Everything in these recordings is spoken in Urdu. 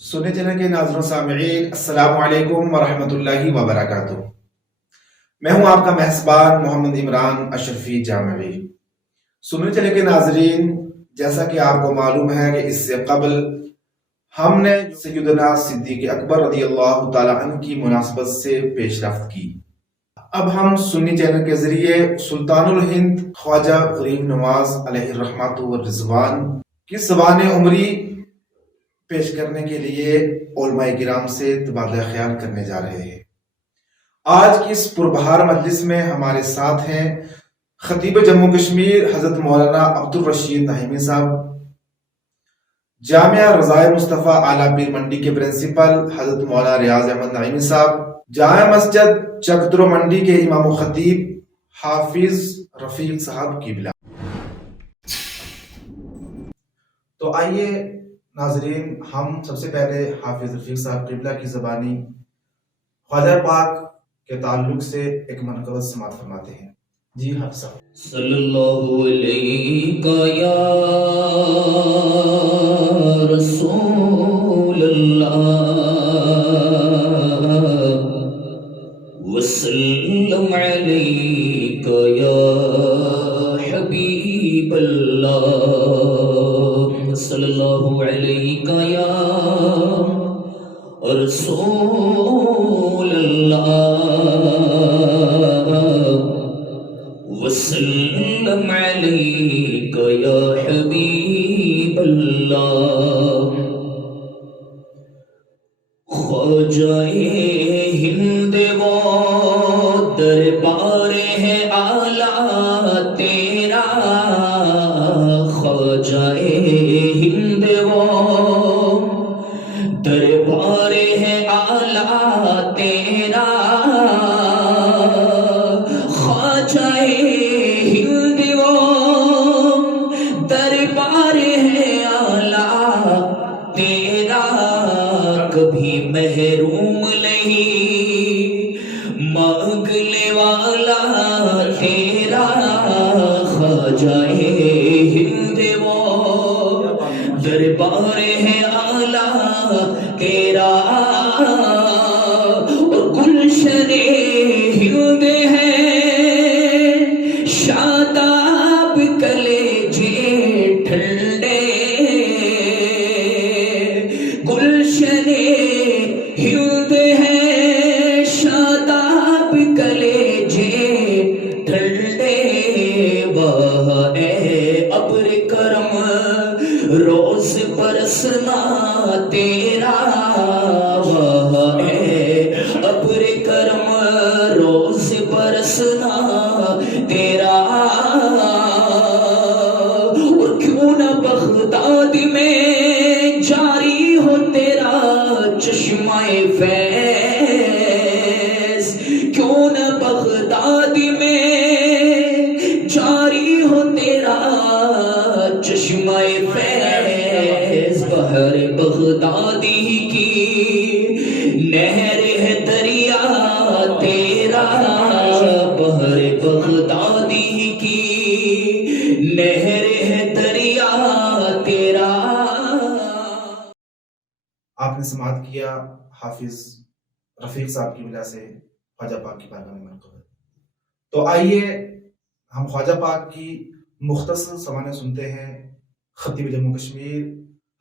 سننے چینل کے ناظرین سامعین، السلام علیکم ورحمۃ اللہ وبرکاتہ۔ میں ہوں آپ کا میزبان محمد عمران اشرفی جامعی۔ سننے چینل کے ناظرین، جیسا کہ آپ کو معلوم ہے کہ اس سے قبل ہم نے سیدنا صدیق اکبر رضی اللہ تعالی عنہ کی مناسبت سے پیش رفت کی۔ اب ہم سنی چینل کے ذریعے سلطان الہند خواجہ غریب نواز علیہ الرحمۃ والرضوان کی زبان عمری پیش کرنے کے لیے علماء کرام سے تبادلہ خیال کرنے جا رہے ہیں۔ آج کی اس پربہار مجلس میں ہمارے ساتھ ہیں خطیب جموں کشمیر حضرت مولانا عبدالرشید نعیمی صاحب، جامعہ رضائے مصطفیٰ اعلیٰ پیر منڈی کے پرنسپل حضرت مولانا ریاض احمد نعیمی صاحب، جامع مسجد چکدرو منڈی کے امام و خطیب حافظ رفیق صاحب قبلہ۔ تو آئیے ناظرین، ہم سب سے پہلے حافظ رفیق صاحب قبلہ کی زبانی خواجہ پاک کے تعلق سے ایک منقبت سماعت فرماتے ہیں۔ جی حافظ صاحب۔ صلی اللہ علیہ یا رسول اللہ وسلم علیہ یا حبیب اللہ صلی اللہ علیہ یا رسول اللہ وسلم علیک یا حبیب اللہ۔ خواجہ ہند وہ دربار ہے اعلیٰ تیرا، خواجہ ہند وہ دربار ہے اعلیٰ تیرا، خواجہ ہند وہ دربار ہے اعلیٰ تیرا، کبھی محروم نہیں مانگنے والا تیرا، خواجہ ہند وہ دربار ہے اعلیٰ تیرا، اور گلشن ہند ہے شاداب کلیجے ٹھنڈے، گلشن ہند ہے شاداب کلیجے ٹھنڈے، وہ اے ابر کرم روز برسنا تیرا، وہ اے ابر کرم روز برسنا تیرا، اور کیوں نہ بغداد میں جاری ہو تیرا چشمہ فیض، کیوں نہ بغداد میں جاری ہو تیرا چشمہ فیض، بحر بغدادی کی نہر ہے دریا تیرا، بحر بغدادی کی نہر ہے دریا تیرا۔ آپ نے سماعت کیا حافظ رفیق صاحب کی وجہ سے خواجہ پاک کی بارگاہ میں منقبت۔ تو آئیے ہم خواجہ پاک کی مختصر سماعتیں سنتے ہیں خطیب جموں کشمیر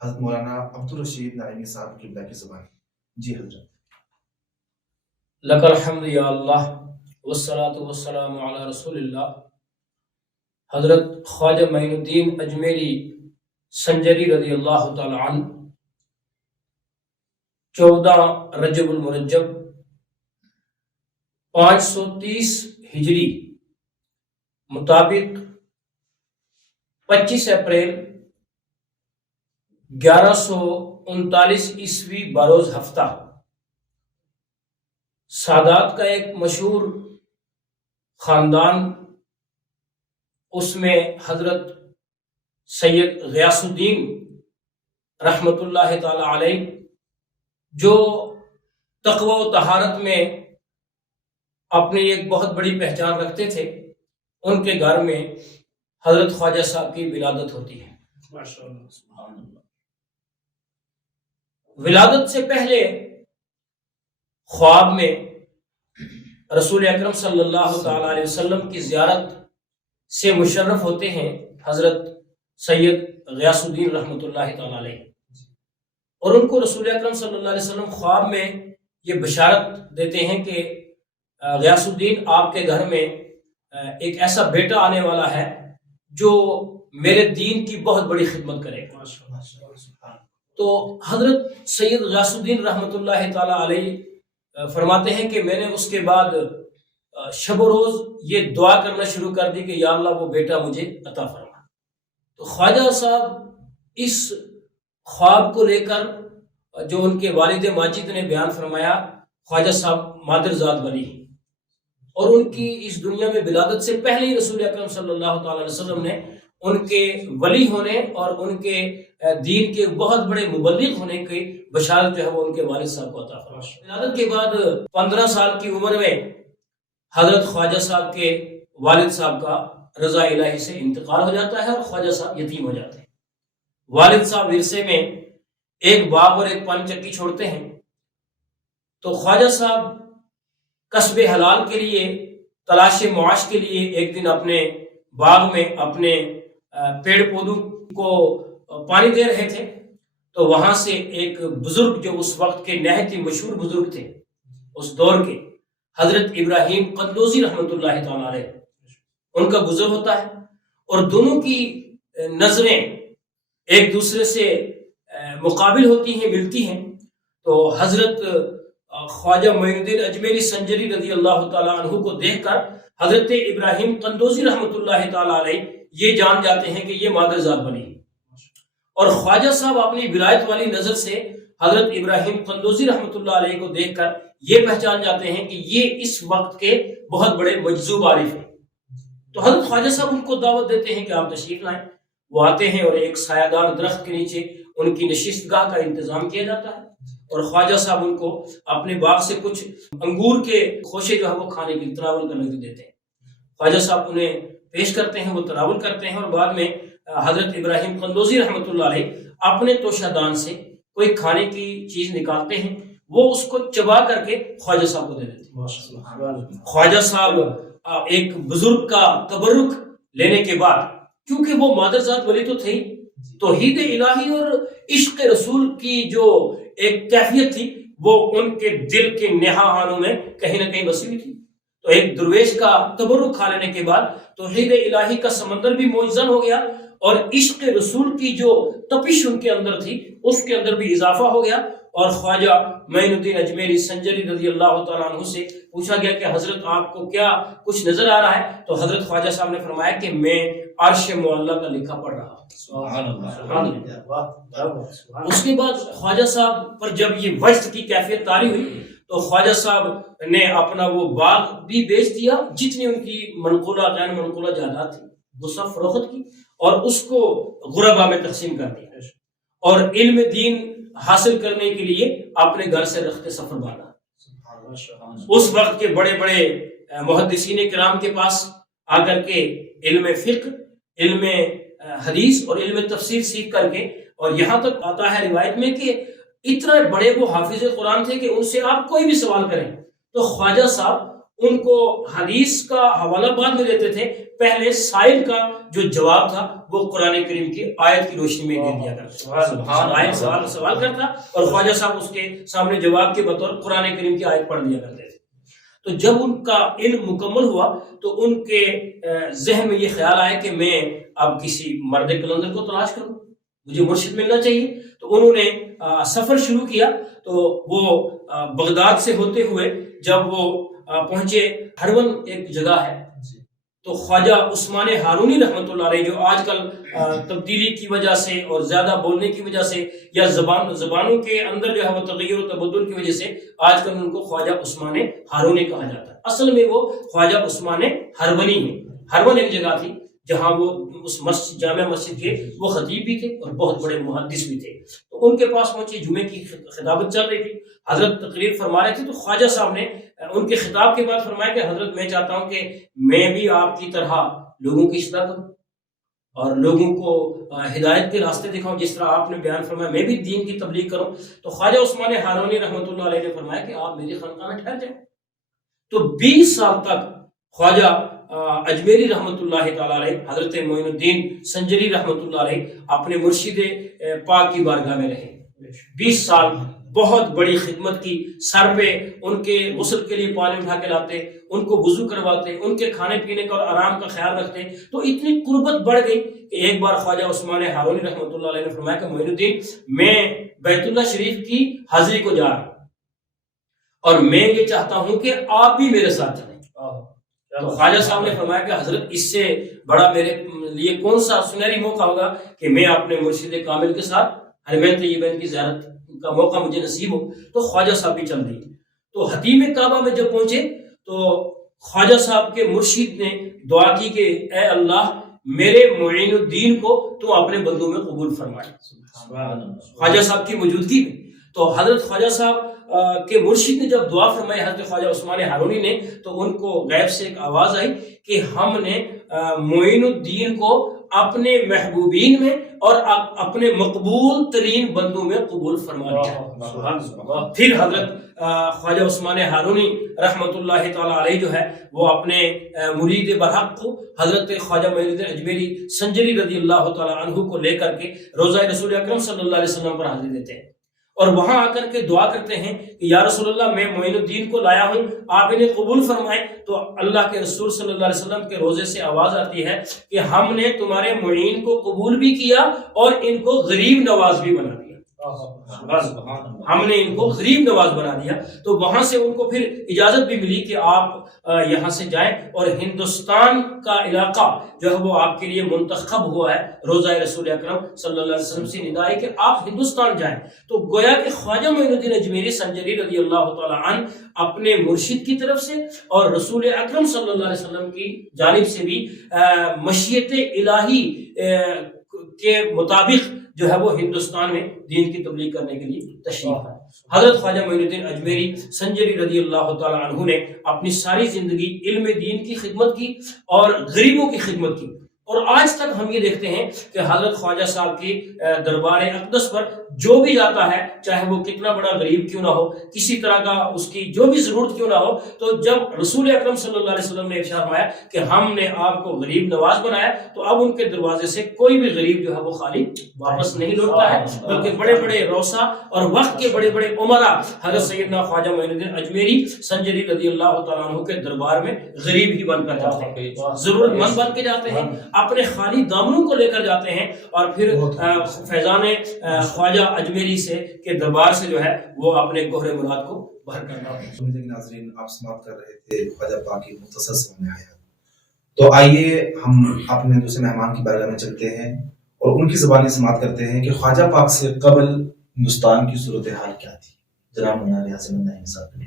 حضرت مولانا عبدالرشید نعیمی صاحب قبلہ کی زبان۔ جی حضرت۔ لک الحمد یا اللہ والصلاة والسلام علی رسول اللہ۔ حضرت خواجہ معین الدین اجمیری سنجری رضی اللہ تعالی عنہ 14 رجب المرجب 530 ہجری مطابق 25 اپریل 1139 عیسوی بروز ہفتہ سادات کا ایک مشہور خاندان، اس میں حضرت سید غیاث الدین رحمت اللہ تعالی علیہ جو تقوی و طہارت میں اپنی ایک بہت بڑی پہچان رکھتے تھے، ان کے گھر میں حضرت خواجہ صاحب کی ولادت ہوتی ہے۔ ماشاءاللہ، سبحان اللہ۔ ولادت سے پہلے خواب میں رسول اکرم صلی اللہ تعالی علیہ وسلم کی زیارت سے مشرف ہوتے ہیں حضرت سید غیاث الدین رحمۃ اللہ تعالی علیہ، اور ان کو رسول اکرم صلی اللہ علیہ وسلم خواب میں یہ بشارت دیتے ہیں کہ غیاث الدین آپ کے گھر میں ایک ایسا بیٹا آنے والا ہے جو میرے دین کی بہت بڑی خدمت کرے گا۔ تو حضرت سید غیاث الدین رحمۃ اللہ تعالی علیہ فرماتے ہیں کہ میں نے اس کے بعد شب و روز یہ دعا کرنا شروع کر دی کہ یا اللہ وہ بیٹا مجھے عطا فرما۔ تو خواجہ صاحب اس خواب کو لے کر جو ان کے والد ماجد نے بیان فرمایا، خواجہ صاحب مادر ذات ولی ہیں، اور ان کی اس دنیا میں ولادت سے پہلے ہی رسول اکرم صلی اللہ تعالی علیہ وسلم نے ان کے ولی ہونے اور ان کے دین کے بہت بڑے مبلغ ہونے کی بشارت جو ہے وہ ان کے والد صاحب کو عطا فرمائی۔ ولادت کے بعد 15 سال کی عمر میں حضرت خواجہ صاحب کے والد صاحب کا رضا الہی سے انتقال ہو جاتا ہے اور خواجہ صاحب یتیم ہو جاتے ہیں۔ والد صاحب ورثے میں ایک باغ اور ایک پان چکی چھوڑتے ہیں، تو خواجہ صاحب کسب حلال کے لیے، تلاش معاش کے لیے ایک دن اپنے باغ میں اپنے پیڑ پودوں کو پانی دے رہے تھے، تو وہاں سے ایک بزرگ جو اس وقت کے نہایت ہی مشہور بزرگ تھے اس دور کے، حضرت ابراہیم قندوزی رحمۃ اللہ تعالی علیہ، ان کا گزر ہوتا ہے، اور دونوں کی نظریں ایک دوسرے سے مقابل ہوتی ہیں، ملتی ہیں۔ تو حضرت خواجہ معین الدین اجمیری سنجری رضی اللہ تعالیٰ عنہ کو دیکھ کر حضرت ابراہیم قندوزی رحمۃ اللہ تعالیٰ علیہ یہ جان جاتے ہیں کہ یہ مادر ذات بنی ہے، اور خواجہ صاحب اپنی ولایت والی نظر سے حضرت ابراہیم قندوزی رحمۃ اللہ علیہ کو دیکھ کر یہ پہچان جاتے ہیں کہ یہ اس وقت کے بہت بڑے مجذوب عارف ہیں۔ تو حضرت خواجہ صاحب ان کو دعوت دیتے ہیں کہ آپ تشریف لائیں۔ وہ آتے ہیں اور ایک سایہ دار درخت کے نیچے ان کی نشست گاہ کا انتظام کیا جاتا ہے، اور خواجہ صاحب ان کو اپنے باغ سے کچھ انگور کے خوشے جو ہے وہ کھانے کی تناول کرنے کو دیتے ہیں۔ خواجہ صاحب انہیں پیش کرتے ہیں، وہ تناول کرتے ہیں، اور بعد میں حضرت ابراہیم قندوزی رحمۃ اللہ علیہ اپنے توشہ دان سے کوئی کھانے کی چیز نکالتے ہیں، وہ اس کو چبا کر کے خواجہ صاحب کو دے دیتے ہیں۔ خواجہ صاحب ایک بزرگ کا تبرک لینے کے بعد، کیونکہ وہ مادر ذات ولی تو تھے، توحید الہی اور عشق رسول کی جو ایک کیفیت تھی وہ ان کے دل کے نہاہانوں میں کہیں نہ کہیں بسی ہوئی تھی۔ تو ایک درویش کا تبرک کھا لینے کے بعد توحید الہی کا سمندر بھی موجزن ہو گیا، اور عشق رسول کی جو تپش ان کے اندر تھی اس کے اندر بھی اضافہ ہو گیا۔ اور خواجہ معین الدین اجمیری سنجری رضی اللہ تعالیٰ عنہ سے پوچھا گیا کہ حضرت آپ کو کیا کچھ نظر آ رہا ہے؟ تو حضرت خواجہ صاحب نے فرمایا کہ میں عرش معلیٰ کا لکھا پڑھ رہا ہوں۔ اس کے بعد خواجہ صاحب پر جب یہ وجد کی کیفیت طاری ہوئی تو خواجہ صاحب نے اپنا وہ باغ بھی بیچ دیا، جتنی ان کی منقولہ غیر منقولہ جائیداد تھی وہ سب فروخت کی، اور اس کو غربا میں تقسیم کر دیا، اور علم دین حاصل کرنے کے لیے اپنے گھر سے رخت سفر باندھا۔ اس وقت کے بڑے بڑے محدثین کرام کے پاس آ کر کے علم فقہ، علم حدیث اور علم تفسیر سیکھ کر کے، اور یہاں تک آتا ہے روایت میں کہ اتنے بڑے وہ حافظ قرآن تھے کہ ان سے آپ کوئی بھی سوال کریں تو خواجہ صاحب ان کو حدیث کا حوالہ بعد میں دیتے تھے، پہلے سائل کا جو جواب تھا وہ قرآن کریم کی آیت کی روشنی میں دے دیا کرتا، آیت سوال کرتا اور خواجہ صاحب اس کے سامنے جواب کے بطور قرآن کریم کی آیت پڑھ دیا کرتے تھے۔ تو جب ان کا علم مکمل ہوا تو ان کے ذہن میں یہ خیال آیا کہ میں اب کسی مرد کلندر کو تلاش کروں، مجھے مرشد ملنا چاہیے۔ تو انہوں نے سفر شروع کیا، تو وہ بغداد سے ہوتے ہوئے جب وہ پہنچے ہرون ایک جگہ ہے، تو خواجہ عثمان ہارونی رحمۃ اللہ علیہ، جو آج کل تبدیلی کی وجہ سے اور زیادہ بولنے کی وجہ سے یا زبانوں کے اندر جو ہے وہ تغیر و تبدل کی وجہ سے آج کل ان کو خواجہ عثمان ہارونی کہا جاتا ہے، اصل میں وہ خواجہ عثمان ہرونی ہیں۔ ہرون ایک جگہ تھی جہاں وہ اس مسجد، جامع مسجد کے وہ خطیب بھی تھے اور بہت بڑے محدث بھی تھے۔ تو ان کے پاس پہنچے، جمعے کی خطابت چل رہی تھی، حضرت تقریر فرما رہے تھے، تو خواجہ صاحب نے ان کے خطاب کے بعد فرمایا کہ حضرت میں چاہتا ہوں کہ میں بھی آپ کی طرح لوگوں کی اصلاح کروں اور لوگوں کو ہدایت کے راستے دکھاؤں، جس طرح آپ نے بیان فرمایا میں بھی دین کی تبلیغ کروں، تو خواجہ عثمان ہارونی رحمۃ اللہ علیہ نے فرمایا کہ آپ میری خانقاہ میں ٹھہر جائیں۔ تو 20 سال تک خواجہ اجمیری رحمۃ اللہ تعالیٰ علیہ، حضرت معین الدین سنجری رحمۃ اللہ علیہ اپنے مرشد پاک کی بارگاہ میں رہے۔ 20 سال بہت بڑی خدمت کی، سر پہ ان کے غسل کے لیے پانی اٹھا کے لاتے، ان کو وضو کرواتے، ان کے کھانے پینے کا اور آرام کا خیال رکھتے، تو اتنی قربت بڑھ گئی کہ ایک بار خواجہ عثمان ہارونی رحمۃ اللہ علیہ نے فرمایا کہ معین الدین میں بیت اللہ شریف کی حاضری کو جا رہا ہوں اور میں یہ چاہتا ہوں کہ آپ بھی میرے ساتھ چلیں۔ تو خواجہ صاحب نے فرمایا کہ حضرت اس سے بڑا میرے لیے کون سا سنہری موقع ہوگا کہ میں اپنے مرشد کامل کے ساتھ حرمین طیبین کی زیارت کا موقع مجھے نصیب ہو۔ تو خواجہ صاحب بھی چل رہی۔ تو حتیم کعبہ میں جب پہنچے تو خواجہ صاحب کے مرشد نے دعا کی کہ اے اللہ میرے معین الدین کو تو اپنے بندوں میں قبول فرمائے، خواجہ صاحب کی موجودگی میں۔ تو حضرت خواجہ صاحب کے مرشد نے جب دعا فرمائی حضرت خواجہ عثمان ہارونی نے، تو ان کو غیب سے ایک آواز آئی کہ ہم نے معین الدین کو اپنے محبوبین میں اور اپنے مقبول ترین بندوں میں قبول فرما لیا۔ پھر حضرت خواجہ عثمان ہارونی رحمۃ اللہ تعالی علیہ جو ہے وہ اپنے مرید برحق کو حضرت خواجہ معین الدین اجمیری سنجری رضی اللہ تعالی عنہ کو لے کر کے روضہ رسول اکرم صلی اللہ علیہ وسلم پر حاضری دیتے ہیں اور وہاں آ کر کے دعا کرتے ہیں کہ یا رسول اللہ میں معین الدین کو لایا ہوں، آپ انہیں قبول فرمائیں۔ تو اللہ کے رسول صلی اللہ علیہ وسلم کے روزے سے آواز آتی ہے کہ ہم نے تمہارے معین کو قبول بھی کیا اور ان کو غریب نواز بھی بنا دیا، ہم نے ان کو غریب نواز بنا دیا۔ تو وہاں سے ان کو پھر اجازت بھی ملی کہ آپ یہاں سے جائیں، اور ہندوستان کا علاقہ جو ہے وہ آپ کے لیے منتخب ہوا ہے۔ روضہ رسول اکرم صلی اللہ علیہ وسلم سے ندا ہے کہ آپ ہندوستان جائیں۔ تو گویا کہ خواجہ معین الدین اجمیری سنجری رضی اللہ تعالی عنہ اپنے مرشد کی طرف سے اور رسول اکرم صلی اللہ علیہ وسلم کی جانب سے بھی مشیت الہی کے مطابق جو ہے وہ ہندوستان میں دین کی تبلیغ کرنے کے لیے تشریف ہے۔ حضرت خواجہ معین الدین اجمیری سنجری رضی اللہ تعالی عنہ نے اپنی ساری زندگی علم دین کی خدمت کی اور غریبوں کی خدمت کی، اور آج تک ہم یہ دیکھتے ہیں کہ حضرت خواجہ صاحب کی دربار اقدس پر جو بھی جاتا ہے، چاہے وہ کتنا بڑا غریب کیوں نہ ہو، کسی طرح کا اس کی جو بھی ضرورت کیوں نہ ہو، تو جب رسول اکرم صلی اللہ علیہ وسلم نے ارشاد فرمایا کہ ہم نے آپ کو غریب نواز بنایا، تو اب ان کے دروازے سے کوئی بھی غریب جو ہے وہ خالی واپس نہیں لوٹتا ہے، بلکہ بڑے بڑے روسا اور وقت کے بڑے بڑے عمرا حضرت سیدنا خواجہ معین الدین اجمیری سنجری رضی اللہ تعالیٰ عنہ کے دربار میں غریب ہی بن کر جاتے ہیں، ضرورت مند بن کے جاتے ہیں، اپنے خالی دامنوں کو لے کر جاتے ہیں، اور پھر فیضان خواجہ اجمیری سے کے دربار سے جو ہے وہ اپنے گوہر مراد کو بھر کرنا ہے۔ ناظرین آپ سماعت کر رہے تھے خواجہ پاک کی مختصر سمجھ آیا، تو آئیے ہم اپنے دوسرے مہمان کی بارگاہ میں چلتے ہیں اور ان کی زبانی سماعت کرتے ہیں کہ خواجہ پاک سے قبل ہندوستان کی صورتحال کیا تھی۔ جناب مولانا ریاض الدین صاحب،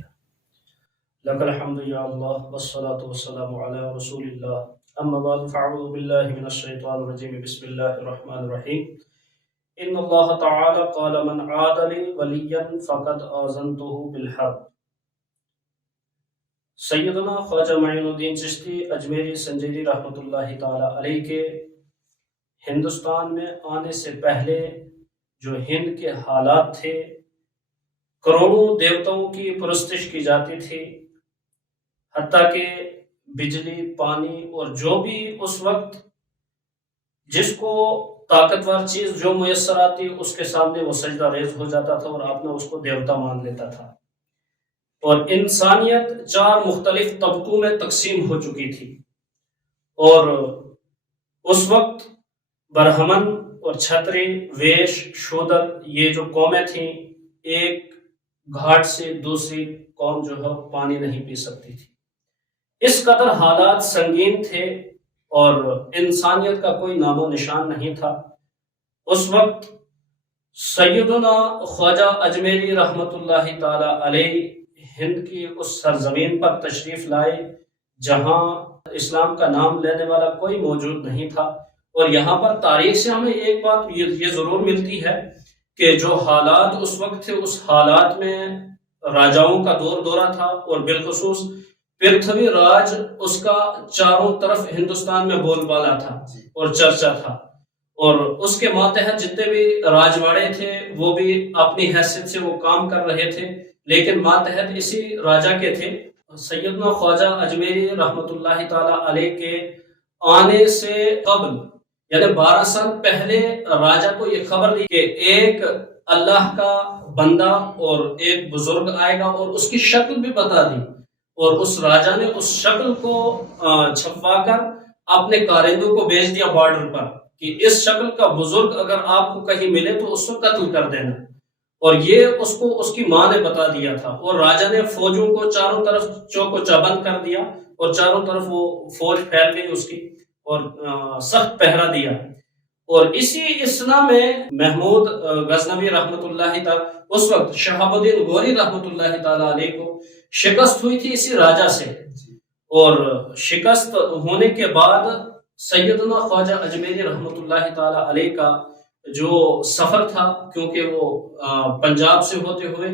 لک الحمد یا اللہ والصلاة والسلام علی رسول اللہ، اما بعد فاعوذ باللہ من الشیطان الرجیم، بسم اللہ الرحمن الرحیم۔ ان اللہ تعالی قال من عاد لی ولیا فقد آذنتہ بالحرب۔ سیدنا خواجہ معین الدین چشتی اجمیری سنجری رحمۃ اللہ تعالی علیہ کے ہندوستان میں آنے سے پہلے جو ہند کے حالات تھے، کروڑوں دیوتاؤں کی پرستش کی جاتی تھی، حتیٰ کہ بجلی، پانی اور جو بھی اس وقت جس کو طاقتور چیز جو میسر آتی اس کے سامنے وہ سجدہ ریز ہو جاتا تھا اور اپنا اس کو دیوتا مان لیتا تھا، اور انسانیت 4 مختلف طبقوں میں تقسیم ہو چکی تھی، اور اس وقت برہمن اور چھتری، ویش، شودر، یہ جو قومیں تھیں، ایک گھاٹ سے دوسری قوم جو ہے پانی نہیں پی سکتی تھی۔ اس قدر حالات سنگین تھے اور انسانیت کا کوئی نام و نشان نہیں تھا۔ اس وقت سیدنا خواجہ اجمیری رحمۃ اللہ تعالی علیہ ہند کی اس سرزمین پر تشریف لائے جہاں اسلام کا نام لینے والا کوئی موجود نہیں تھا، اور یہاں پر تاریخ سے ہمیں ایک بات یہ ضرور ملتی ہے کہ جو حالات اس وقت تھے اس حالات میں راجاؤں کا دور دورہ تھا، اور بالخصوص پرتھوی راج اس کا چاروں طرف ہندوستان میں بول بالا تھا اور چرچا تھا، اور اس کے ماتحت جتنے بھی راجواڑے تھے وہ بھی اپنی حیثیت سے وہ کام کر رہے تھے، لیکن ماتحت اسی راجا کے تھے۔ سیدنا خواجہ اجمیری رحمۃ اللہ تعالی علیہ کے آنے سے قبل یعنی 12 سال پہلے راجا کو یہ خبر دی کہ ایک اللہ کا بندہ اور ایک بزرگ آئے گا، اور اس کی شکل بھی بتا دی، اور اس راجا نے اس شکل کو چھپوا کر اپنے کارندوں کو بھیج دیا بارڈر پر کہ اس شکل کا بزرگ اگر آپ کو کہیں ملے تو اس کو قتل کر دینا، اور یہ اس کو اس کی ماں نے بتا دیا تھا، اور راجا نے فوجوں کو چاروں طرف چوک و چابند کر دیا، اور چاروں طرف وہ فوج پھیل گئی اس کی، اور سخت پہرا دیا۔ اور اسی اسنا میں محمود غزنوی رحمۃ اللہ تعالی، اس وقت شہاب الدین غوری رحمۃ اللہ تعالی علیہ کو شکست ہوئی تھی اسی راجا سے، اور شکست ہونے کے بعد سیدنا خواجہ اجمیری رحمۃ اللہ تعالی علیہ کا جو سفر تھا، کیونکہ وہ پنجاب سے ہوتے ہوئے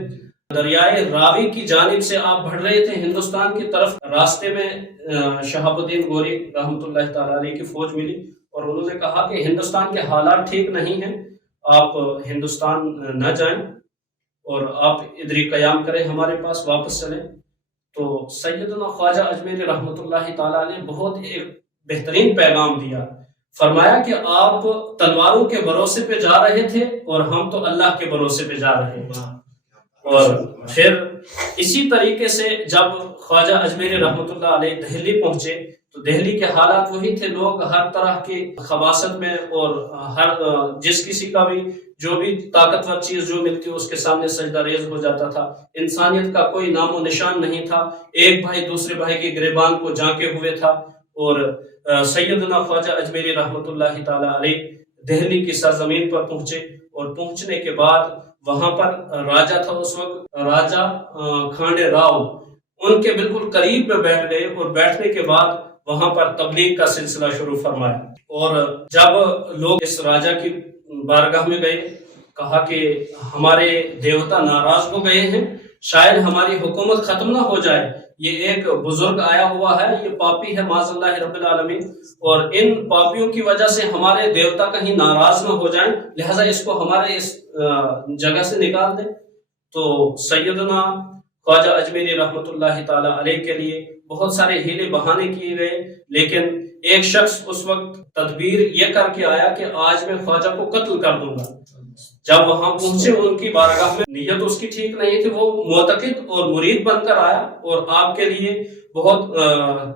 دریائے راوی کی جانب سے آپ بڑھ رہے تھے ہندوستان کی طرف، راستے میں شہاب الدین غوری رحمۃ اللہ تعالی علیہ کی فوج ملی، اور انہوں نے کہا کہ ہندوستان کے حالات ٹھیک نہیں ہیں، آپ ہندوستان نہ جائیں اور آپ ادھر ہی قیام کریں، ہمارے پاس واپس چلیں۔ تو سیدنا خواجہ اجمیری رحمۃ اللہ تعالی علیہ بہت ایک بہترین پیغام دیا، فرمایا کہ آپ تلواروں کے بھروسے پہ جا رہے تھے اور ہم تو اللہ کے بھروسے پہ جا رہے ہیں۔ اور پھر اسی طریقے سے جب خواجہ اجمیری رحمۃ اللہ علیہ دہلی پہنچے تو دہلی کے حالات وہی تھے، لوگ ہر طرح کی خباثت میں، اور ہر جس کسی کا بھی جو بھی طاقتور چیز جو ملتی اس کے سامنے سجدہ ریز ہو جاتا تھا، انسانیت کا کوئی نام و نشان نہیں تھا، ایک بھائی دوسرے بھائی کے گریبان کو جانکے ہوئے تھا۔ اور سیدنا خواجہ اجمیری رحمۃ اللہ تعالی علیہ دہلی کی سرزمین پر پہنچے، اور پہنچنے کے بعد وہاں پر راجا تھا اس وقت، راجا کھانڈے راؤ، ان کے بالکل قریب میں بیٹھ گئے، اور بیٹھنے کے بعد وہاں پر تبلیغ کا سلسلہ شروع فرمایا۔ اور جب لوگ اس راجا کی بارگاہ میں گئے، کہا کہ ہمارے دیوتا ناراض ہو گئے ہیں، شاید ہماری حکومت ختم نہ ہو جائے، یہ ایک بزرگ آیا ہوا ہے، یہ پاپی ہے معاذ اللہ رب العالمین، اور ان پاپیوں کی وجہ سے ہمارے دیوتا کہیں ناراض نہ ہو جائیں، لہذا اس کو ہمارے اس جگہ سے نکال دیں۔ تو سیدنا خواجہ اجمیری رحمۃ اللہ تعالی علیہ کے لیے بہت سارے ہیلے بہانے کیے گئے، لیکن ایک شخص اس وقت تدبیر یہ کر کے آیا کہ آج میں خواجہ کو قتل کر دوں گا۔ جب وہاں پہنچے ان کی بارگاہ میں، نیت اس کی ٹھیک نہیں تھی، وہ معتقد اور مرید بن کر آیا، اور آپ کے لیے بہت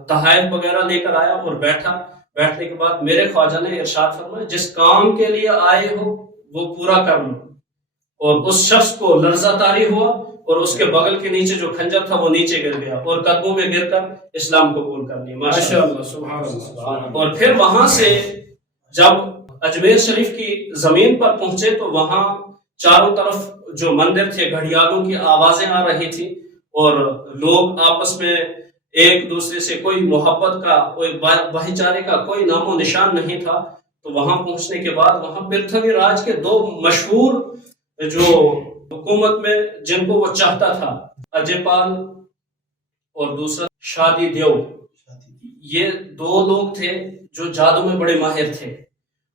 تحائف وغیرہ لے کر آیا اور بیٹھا۔ بیٹھنے کے بعد میرے خواجہ نے ارشاد فرمایا، جس کام کے لیے آئے ہو وہ پورا کر لو۔ اور اس شخص کو لرزہ طاری ہوا، اور اس کے بغل کے نیچے جو خنجر تھا وہ نیچے گر گیا، اور قدموں میں گر کر اسلام قبول کر لیا، ماشاءاللہ، سبحان اللہ۔ اور پھر وہاں سے جب اجمیر شریف کی زمین پر پہنچے تو وہاں چاروں طرف جو مندر تھے گھڑیالوں کی آوازیں آ رہی تھی، اور لوگ آپس میں ایک دوسرے سے کوئی محبت کا، کوئی بھائی چارے کا کوئی نام و نشان نہیں تھا۔ تو وہاں پہنچنے کے بعد وہاں پرتھوی راج کے دو مشہور جو حکومت میں جن کو وہ چاہتا تھا، اجے پال اور دوسرا شادی دیو، یہ دو لوگ تھے جو جادو میں بڑے ماہر تھے،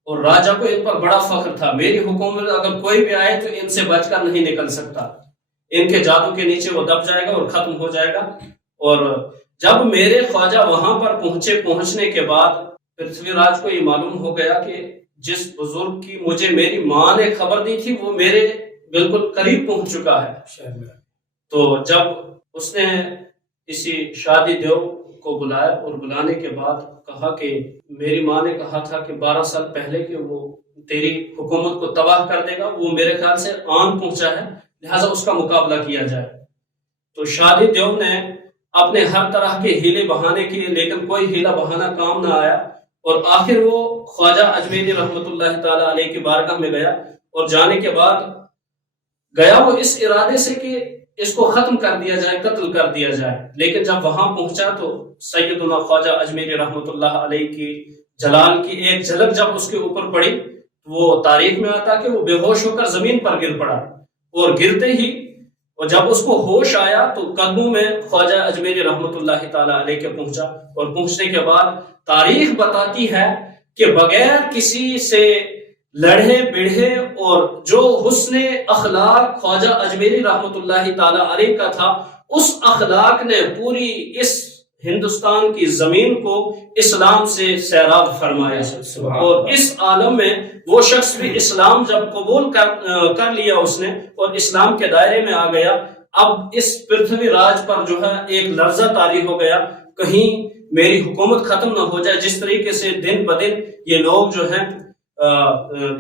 اور راجا کو ان پر بڑا فخر تھا، میری حکومت اگر کوئی بھی آئے تو ان سے بچ کر نہیں نکل سکتا، ان کے جادو کے نیچے وہ دب جائے گا اور ختم ہو جائے گا۔ اور جب میرے خواجہ وہاں پر پہنچنے کے بعد پرتھوی راج کو یہ معلوم ہو گیا کہ جس بزرگ کی مجھے میری ماں نے خبر دی تھی وہ میرے بالکل قریب پہنچ چکا ہے، تو جب اس نے اسی شادی دیو کو بلایا، اور بلانے کے بعد کہا کہ میری ماں نے کہا تھا کہ 12 سال پہلے کہ وہ تیری حکومت کو تباہ کر دے گا، وہ میرے خیال سے آن پہنچا ہے، لہذا اس کا مقابلہ کیا جائے۔ تو شادی دیو نے اپنے ہر طرح کے ہیلے بہانے کیے، لیکن کوئی ہیلا بہانا کام نہ آیا، اور آخر وہ خواجہ اجمیری رحمۃ اللہ تعالی علیہ کی بارگاہ میں گیا، اور جانے کے بعد گیا وہ اس ارادے سے کہ اس کو ختم کر دیا جائے، قتل کر دیا جائے، لیکن جب وہاں پہنچا تو سیدنا خواجہ اجمیری رحمۃ اللہ علیہ کی جلال کی ایک جھلک جب اس کے اوپر پڑی، وہ تاریخ میں آتا کہ وہ بے ہوش ہو کر زمین پر گر پڑا، اور گرتے ہی اور جب اس کو ہوش آیا تو قدموں میں خواجہ اجمیری رحمۃ اللہ تعالی علیہ کے پہنچا، اور پہنچنے کے بعد تاریخ بتاتی ہے کہ بغیر کسی سے لڑے بڑھے اور جو حسن اخلاق خواجہ اجمیری رحمۃ اللہ تعالی علیہ کا تھا، اس اخلاق نے پوری اس ہندوستان کی زمین کو اسلام سے سیراب فرمایا، اور اس عالم میں وہ شخص بھی اسلام جب قبول کر لیا اس نے اور اسلام کے دائرے میں آ گیا، اب اس پرتھوی راج پر جو ہے ایک لرزہ طاری ہو گیا، کہیں میری حکومت ختم نہ ہو جائے۔ جس طریقے سے دن بدن یہ لوگ جو ہیں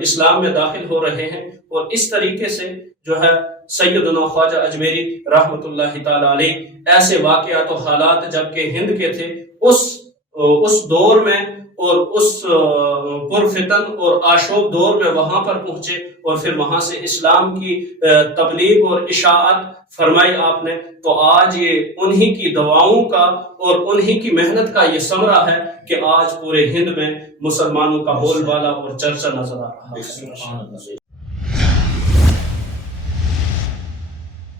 اسلام میں داخل ہو رہے ہیں، اور اس طریقے سے جو ہے سیدنا خواجہ اجمیری رحمۃ اللہ تعالی علیہ ایسے واقعات و حالات جب کہ ہند کے تھے اس دور میں، اور اس پرفتن اور آشوب دور میں وہاں پر پہنچے، اور پھر وہاں سے اسلام کی تبلیغ اور اشاعت فرمائی آپ نے۔ تو آج یہ انہی کی دعاؤں کا اور انہی کی محنت کا یہ ثمرہ ہے کہ آج پورے ہند میں مسلمانوں کا بول بالا اور چرچا نظر آ رہا ہے۔